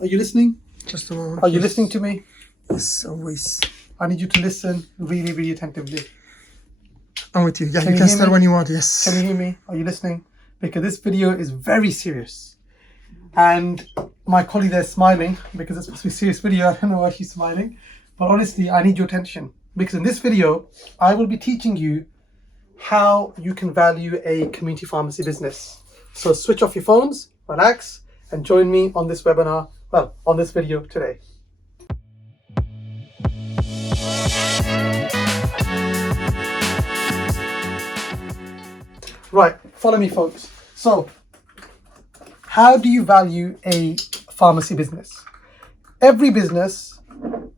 Are you listening? Just a moment. Are you listening to me? Yes, always. I need you to listen really, really attentively. I'm with you. Yeah, Can you you can hear start me? when you want. Yes. Can you hear me? Are you listening? Because this video is very serious. And my colleague there is smiling because it's supposed to be a serious video. I don't know why she's smiling. But honestly, I need your attention. Because in this video, I will be teaching you how you can value a community pharmacy business. So switch off your phones, relax, and join me on this webinar, on this video today. Right, follow me folks. So, how do you value a pharmacy business? Every business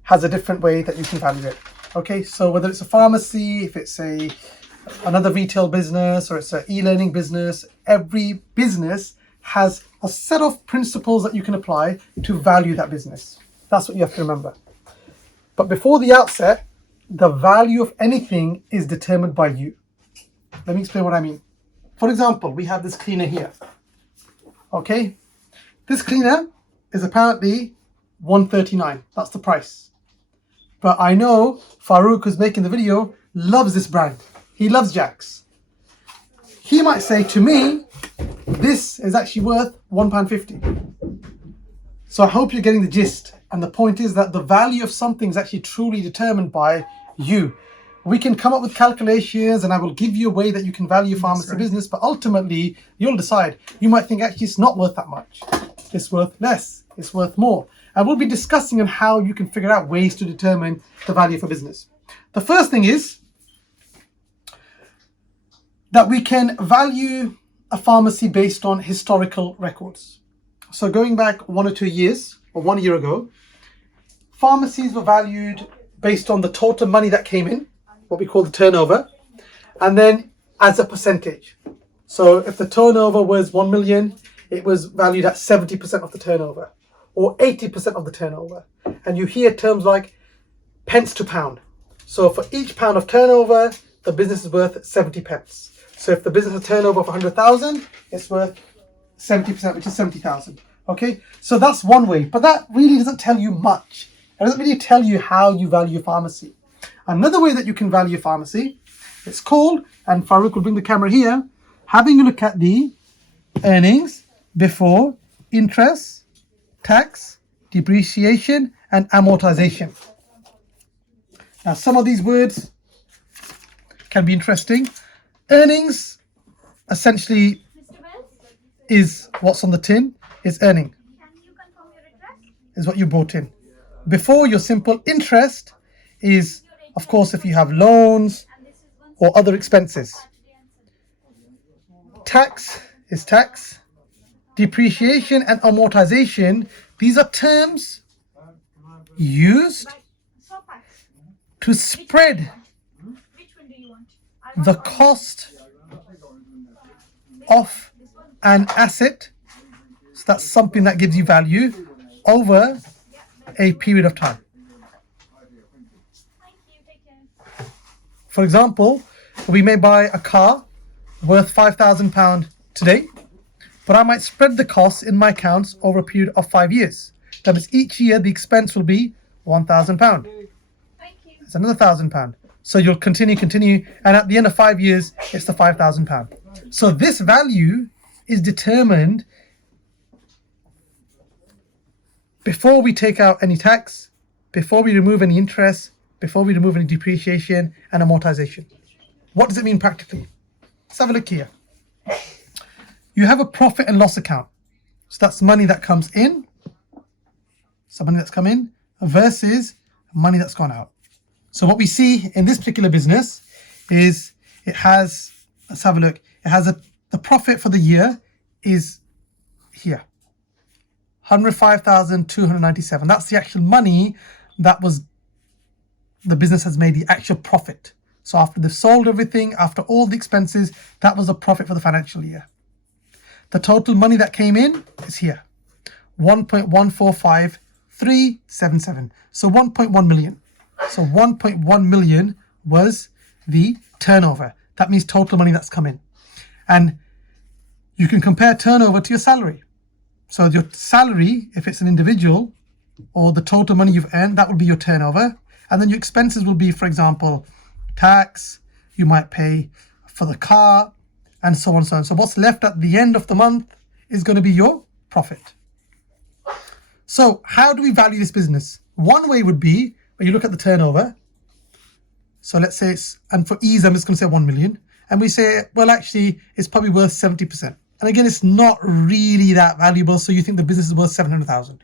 has a different way that you can value it. Okay, so whether it's a pharmacy, if it's another retail business, or it's an e-learning business, every business has a set of principles that you can apply to value that business. That's what you have to remember. But before the outset, the value of anything is determined by you. Let me explain what I mean. For example, we have this cleaner here. Okay, this cleaner is apparently $139. That's the price. But I know Farouk, who's making the video, loves this brand. He loves Jack's. He might say to me, this is actually worth £1.50. So I hope you're getting the gist. And the point is that the value of something is actually truly determined by you. We can come up with calculations and I will give you a way that you can value pharmacy business, but ultimately you'll decide. You might think actually it's not worth that much. It's worth less, it's worth more. And we'll be discussing on how you can figure out ways to determine the value of a business. The first thing is that we can value a pharmacy based on historical records. So going back 1 or 2 years, or 1 year ago, pharmacies were valued based on the total money that came in, what we call the turnover, and then as a percentage. So if the turnover was 1 million, it was valued at 70% of the turnover, or 80% of the turnover. And you hear terms like pence to pound. So for each pound of turnover, the business is worth 70 pence. So if the business has turnover of 100,000, it's worth 70%, which is 70,000. Okay, so that's one way, but that really doesn't tell you much. It doesn't really tell you how you value a pharmacy. Another way that you can value a pharmacy, it's called, and Farouk will bring the camera here, having a look at the earnings before interest, tax, depreciation, and amortization. Now, some of these words can be interesting. Earnings essentially is what's on the tin, is earning, is what you brought in. Before, your simple interest is, of course, if you have loans or other expenses. Tax is tax. Depreciation and amortization, these are terms used to spread the cost of an asset, so that's something that gives you value, over a period of time. For example, we may buy a car worth £5,000 today, but I might spread the costs in my accounts over a period of 5 years. That means each year the expense will be £1,000. It's another £1,000. So you'll continue, and at the end of 5 years, it's the £5,000. So this value is determined before we take out any tax, before we remove any interest, before we remove any depreciation and amortization. What does it mean practically? Let's have a look here. You have a profit and loss account. So that's money that comes in, so money that's come in, versus money that's gone out. So what we see in this particular business is it has, let's have a look, it has the profit for the year is here, 105,297. That's the actual money that was, the business has made the actual profit. So after they've sold everything, after all the expenses, that was the profit for the financial year. The total money that came in is here, 1.145377. So 1.1 million. So 1.1 million was the turnover. That means total money that's come in. And you can compare turnover to your salary. So your salary, if it's an individual, or the total money you've earned, that will be your turnover. And then your expenses will be, for example, tax, you might pay for the car, and so on and so on. So what's left at the end of the month is going to be your profit. So how do we value this business? One way would be when you look at the turnover. So let's say and for ease, I'm just going to say 1 million. And we say, well, actually, it's probably worth 70%. And again, it's not really that valuable. So you think the business is worth 700,000.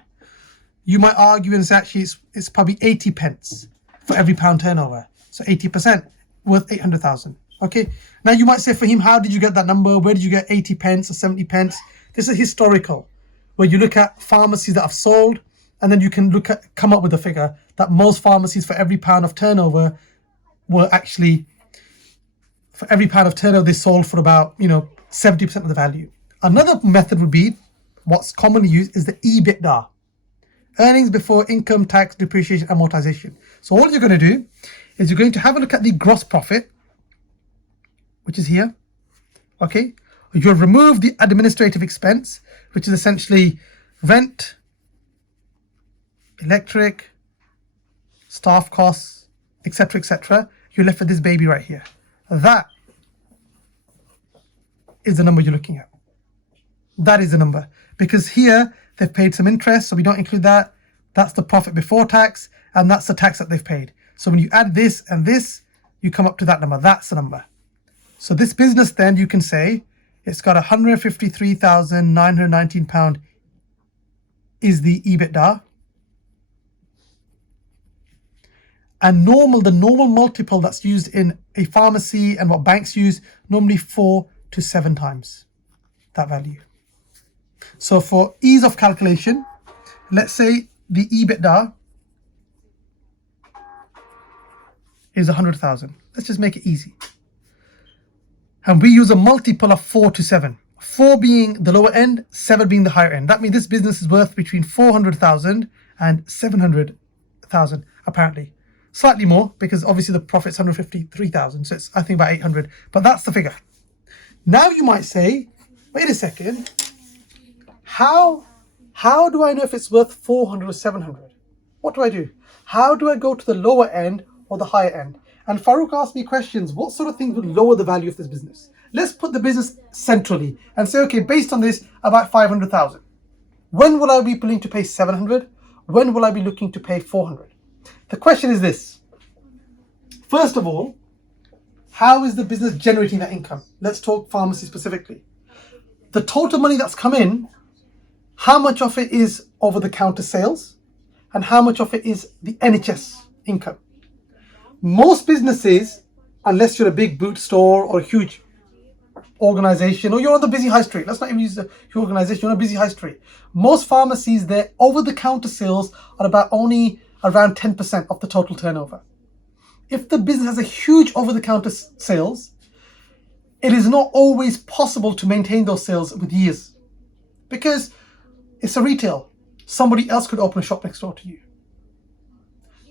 You might argue and say, actually, it's probably 80 pence for every pound turnover. So 80% worth 800,000. Okay. Now you might say, Faheem, how did you get that number? Where did you get 80 pence or 70 pence? This is historical, where you look at pharmacies that have sold, and then you can come up with a figure that most pharmacies for every pound of turnover were actually, for every pound of turnover, they sold for about, 70% of the value. Another method would be, what's commonly used is the EBITDA. Earnings before income, tax, depreciation, amortization. So all you're going to do is you're going to have a look at the gross profit, which is here. Okay. You'll remove the administrative expense, which is essentially rent, electric, staff costs, etc., etc. You're left with this baby right here. That is the number you're looking at. That is the number. Because here they've paid some interest, so we don't include that. That's the profit before tax, and that's the tax that they've paid. So when you add this and this, you come up to that number. That's the number. So this business then, you can say it's got £153,919 is the EBITDA. And the normal multiple that's used in a pharmacy and what banks use, normally 4 to 7 times that value. So for ease of calculation, let's say the EBITDA is 100,000. Let's just make it easy. And we use a multiple of 4 to 7. 4 being the lower end, 7 being the higher end. That means this business is worth between 400,000 and 700,000, apparently. Slightly more, because obviously the profit's 153,000, so it's, I think, about 800. But that's the figure. Now you might say, wait a second, how do I know if it's worth 400 or 700? What do I do? How do I go to the lower end or the higher end? And Farouk asked me questions, what sort of things would lower the value of this business? Let's put the business centrally and say, okay, based on this, about 500,000. When will I be willing to pay 700? When will I be looking to pay 400? The question is this. First of all, how is the business generating that income? Let's talk pharmacy specifically. The total money that's come in, how much of it is over-the-counter sales and how much of it is the NHS income? Most businesses, unless you're a big boot store or a huge organization, or you're on the busy high street, let's not even use a huge organization, you're on a busy high street. Most pharmacies, their over-the-counter sales are about only around 10% of the total turnover. If the business has a huge over-the-counter sales, it is not always possible to maintain those sales with years, because it's a retail. Somebody else could open a shop next door to you.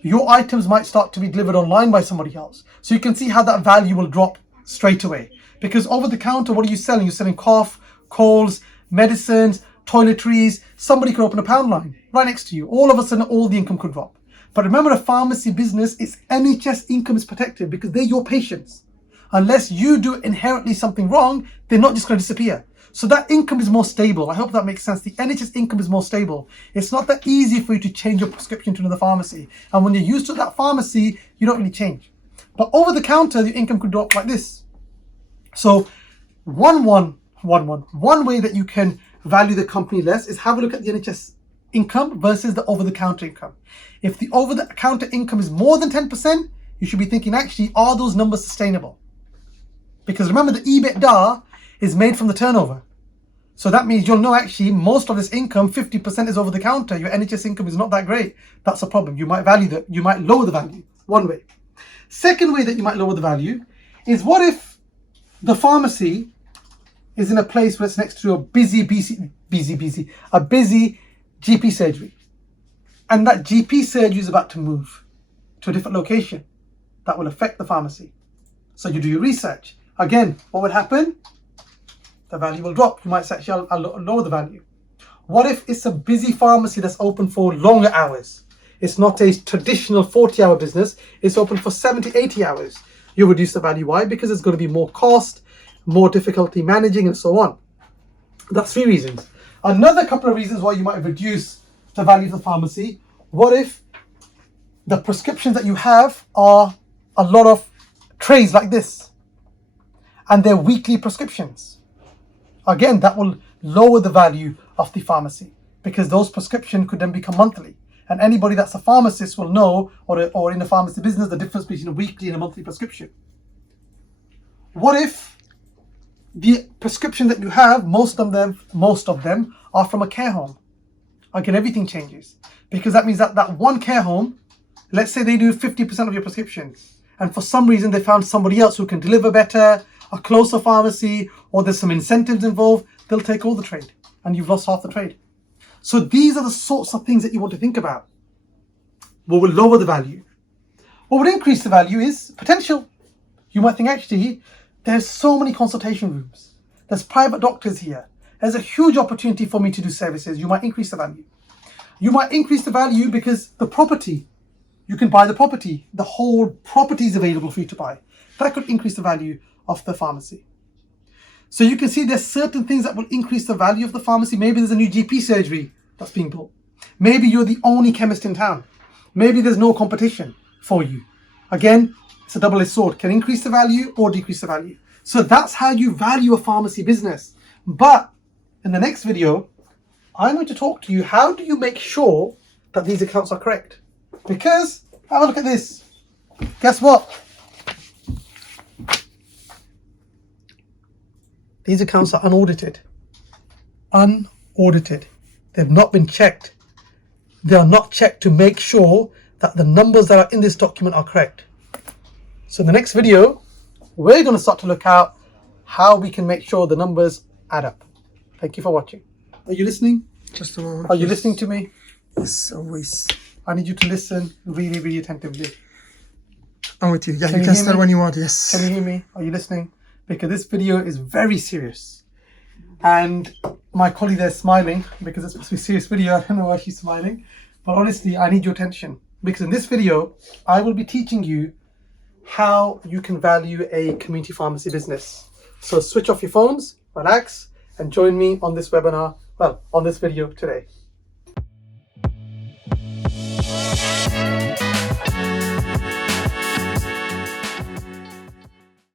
Your items might start to be delivered online by somebody else. So you can see how that value will drop straight away. Because over the counter, what are you selling? You're selling cough, colds, medicines, toiletries. Somebody could open a pound line right next to you. All of a sudden, all the income could drop. But remember, a pharmacy business, its NHS income is protected because they're your patients. Unless you do inherently something wrong, they're not just going to disappear. So that income is more stable. I hope that makes sense. The NHS income is more stable. It's not that easy for you to change your prescription to another pharmacy. And when you're used to that pharmacy, you don't really change. But over the counter, the income could drop like this. So one way that you can value the company less is have a look at the NHS income versus the over-the-counter income. If the over-the-counter income is more than 10%, you should be thinking, actually, are those numbers sustainable? Because remember, the EBITDA is made from the turnover. So that means you'll know, actually, most of this income, 50% is over the counter. Your NHS income is not that great. That's a problem. You might you might lower the value. One way. Second way that you might lower the value is, what if the pharmacy is in a place where it's next to a busy GP surgery. And that GP surgery is about to move to a different location. That will affect the pharmacy. So you do your research. Again, what would happen? The value will drop. You might say, actually, I'll lower the value. What if it's a busy pharmacy that's open for longer hours? It's not a traditional 40-hour business. It's open for 70, 80 hours. You reduce the value. Why? Because it's going to be more cost, more difficulty managing, and so on. That's 3 reasons. Another couple of reasons why you might reduce the value of the pharmacy. What if the prescriptions that you have are a lot of trays like this, and they're weekly prescriptions? Again, that will lower the value of the pharmacy, because those prescriptions could then become monthly. And anybody that's a pharmacist will know, or in the pharmacy business, the difference between a weekly and a monthly prescription. What if the prescription that you have, most of them are from a care home? Again, everything changes, because that means that one care home, let's say they do 50% of your prescription, and for some reason they found somebody else who can deliver better, a closer pharmacy, or there's some incentives involved, they'll take all the trade, and you've lost half the trade. So these are the sorts of things that you want to think about. What will lower the value? What would increase the value is potential. You might think, actually, there's so many consultation rooms. There's private doctors here. There's a huge opportunity for me to do services. You might increase the value. You might increase the value because the property, you can buy the property. The whole property is available for you to buy. That could increase the value of the pharmacy. So you can see there's certain things that will increase the value of the pharmacy. Maybe there's a new GP surgery that's being built. Maybe you're the only chemist in town. Maybe there's no competition for you. Again, it's a double-edged sword. Can increase the value or decrease the value. So that's how you value a pharmacy business. But in the next video, I'm going to talk to you, how do you make sure that these accounts are correct? Because, have a look at this. Guess what? These accounts are unaudited. Unaudited. They've not been checked. They are not checked to make sure that the numbers that are in this document are correct. So in the next video, we're going to start to look at how we can make sure the numbers add up. Thank you for watching. Are you listening? Just a moment. Are you listening to me? Yes, always. I need you to listen really, really attentively. I'm with you. Yeah, Can you you can hear start me? when you want. Yes. Can you hear me? Are you listening? Because this video is very serious. And my colleague there is smiling because it's supposed to be a serious video. I don't know why she's smiling. But honestly, I need your attention. Because in this video, I will be teaching you how you can value a community pharmacy business. So switch off your phones, relax, and join me on this webinar, on this video today.